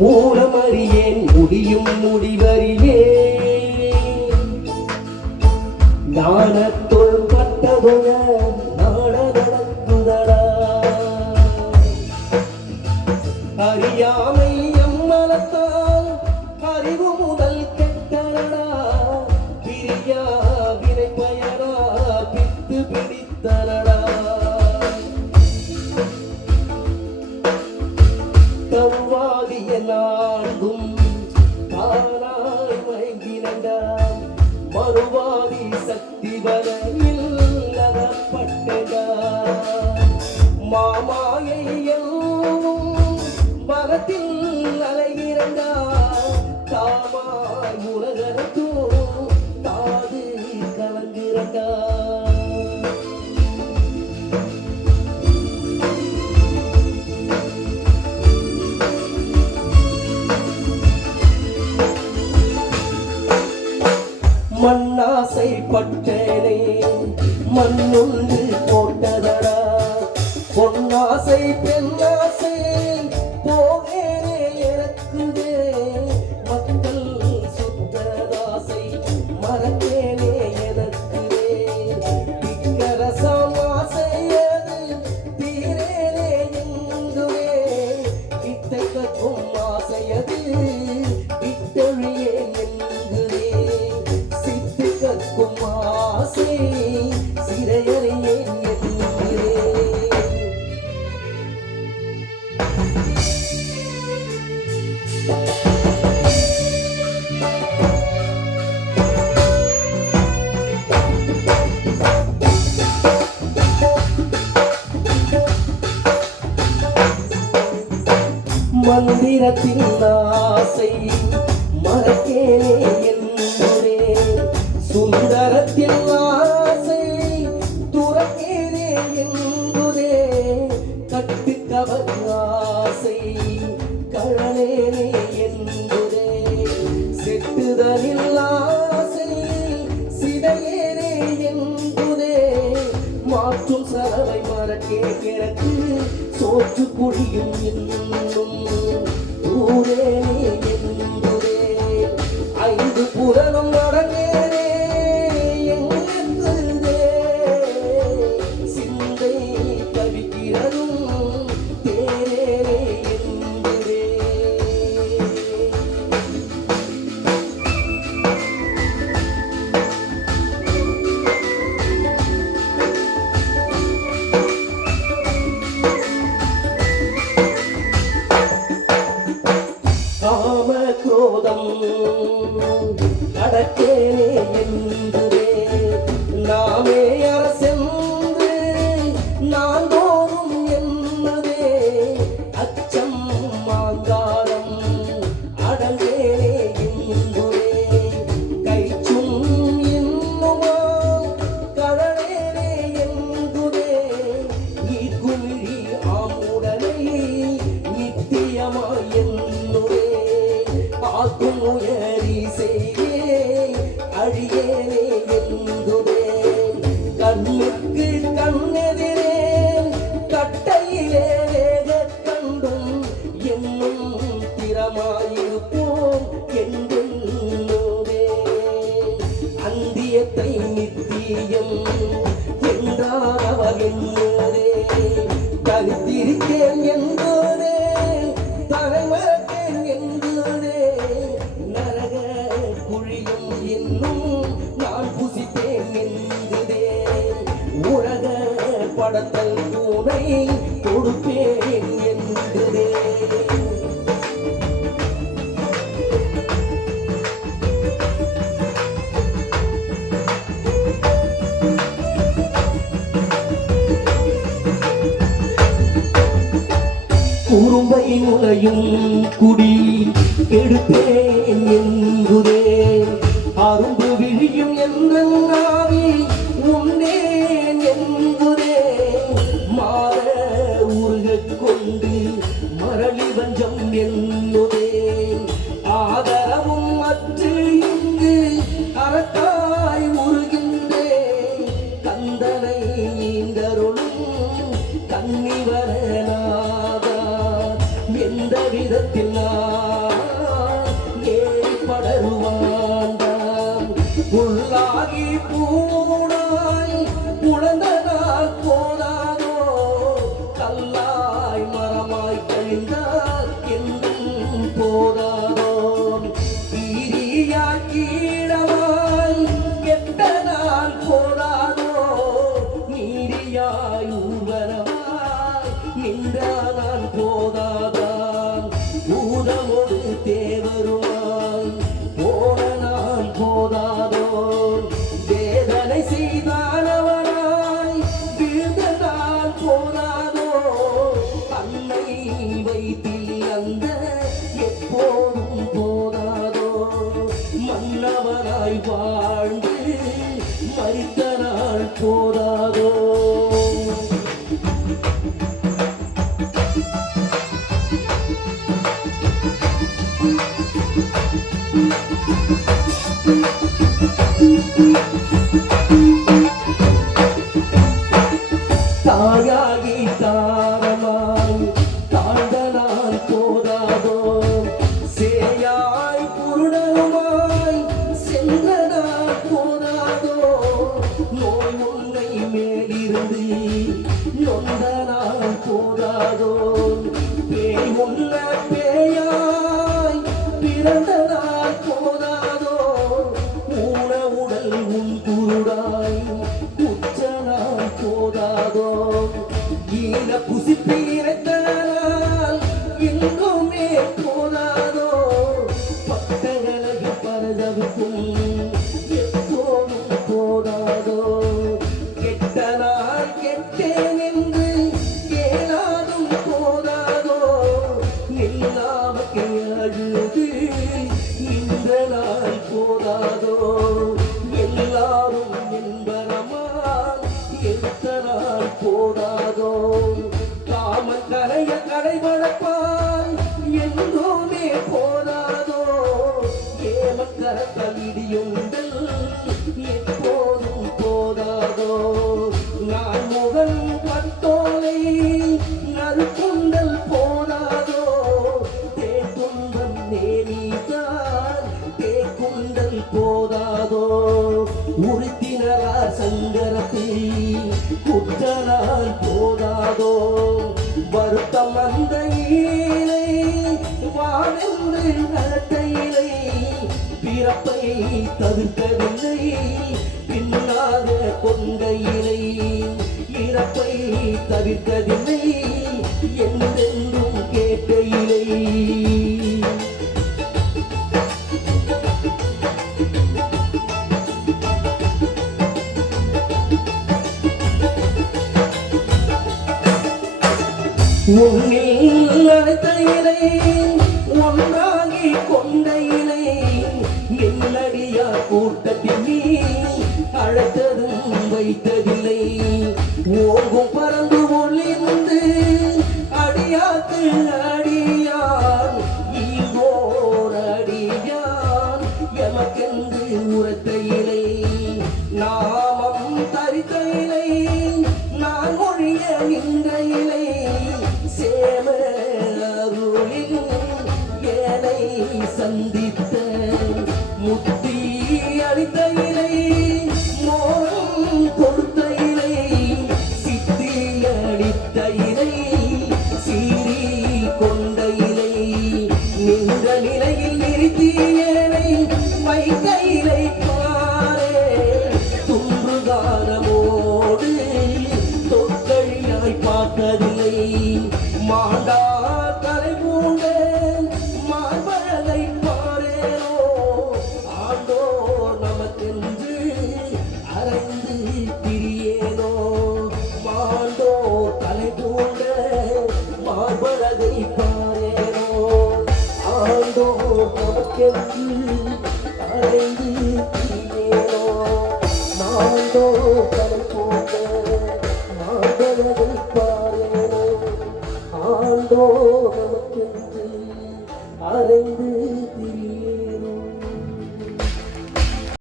மூலமறியேன் முடியும் முடிவறியே. ஞானத்துள் பட்டதுய மறுவாதி சக்தி வரையில் ஆசை பெண்ணாசை போகிறே இறக்குதே. மக்கள் சுத்ததாசை மறந்தேனே எனக்குதே இக்கரசம் ஆசையது தீரேனே எங்குவே கிட்டக்கும் கற்கும் ஆசையது மந்திரத்தின் ஆசை மறக்கேனே என்றே சுந்தரத்தின் ஆசை துறக்கேனே என்பதே. கட்டுக்கவர் ஆசை கழலேனே என்பதே. செட்டுதலில் ஆசை சிதையேனே என்பதே. மாற்றும் சரவை மறக்கே எனக்கு சோற்று குழியும் என்னும் தூரேனே என்பதே ஐந்து புலனும் நடந்தே குரோதம் கடக்கேனே நாமே உரும்பை முளையும் குடி எடுத்தேன் என்பதே அரும்பு விழியும் என்ற நாவி உண்டேன் என்பதே மாற உருக கொண்டு மரளி வஞ்சம் என்னுதே. ஆதரவும் அற்று இங்கு அறத்தாய் உருகின்றே. கந்தனை ஈந்தருளும் கன்னிவரனாதா the மனிதனாய் வாழ்ந்து மறித்த நாள் போதாக போதாதோ? எல்லாரும் இன்பரமால் எழுத்தரால் போதாதோ? காமன் கரைய கடைபடப்பால் என்றோமே போதாதோ? ஏமக்கர தலிடியும் தவிர்க்கவில்லை. பின்னாத கொண்ட இலை இறப்பை தவிர்க்கவில்லை. என்னென்றும் கேட்ட இலை உன்னில் அழைத்த இலை ஒன்றாகி கொண்ட இலை curte. ಕಲಿಕೆ ನಾಡೋ ಕಲಿಕೆ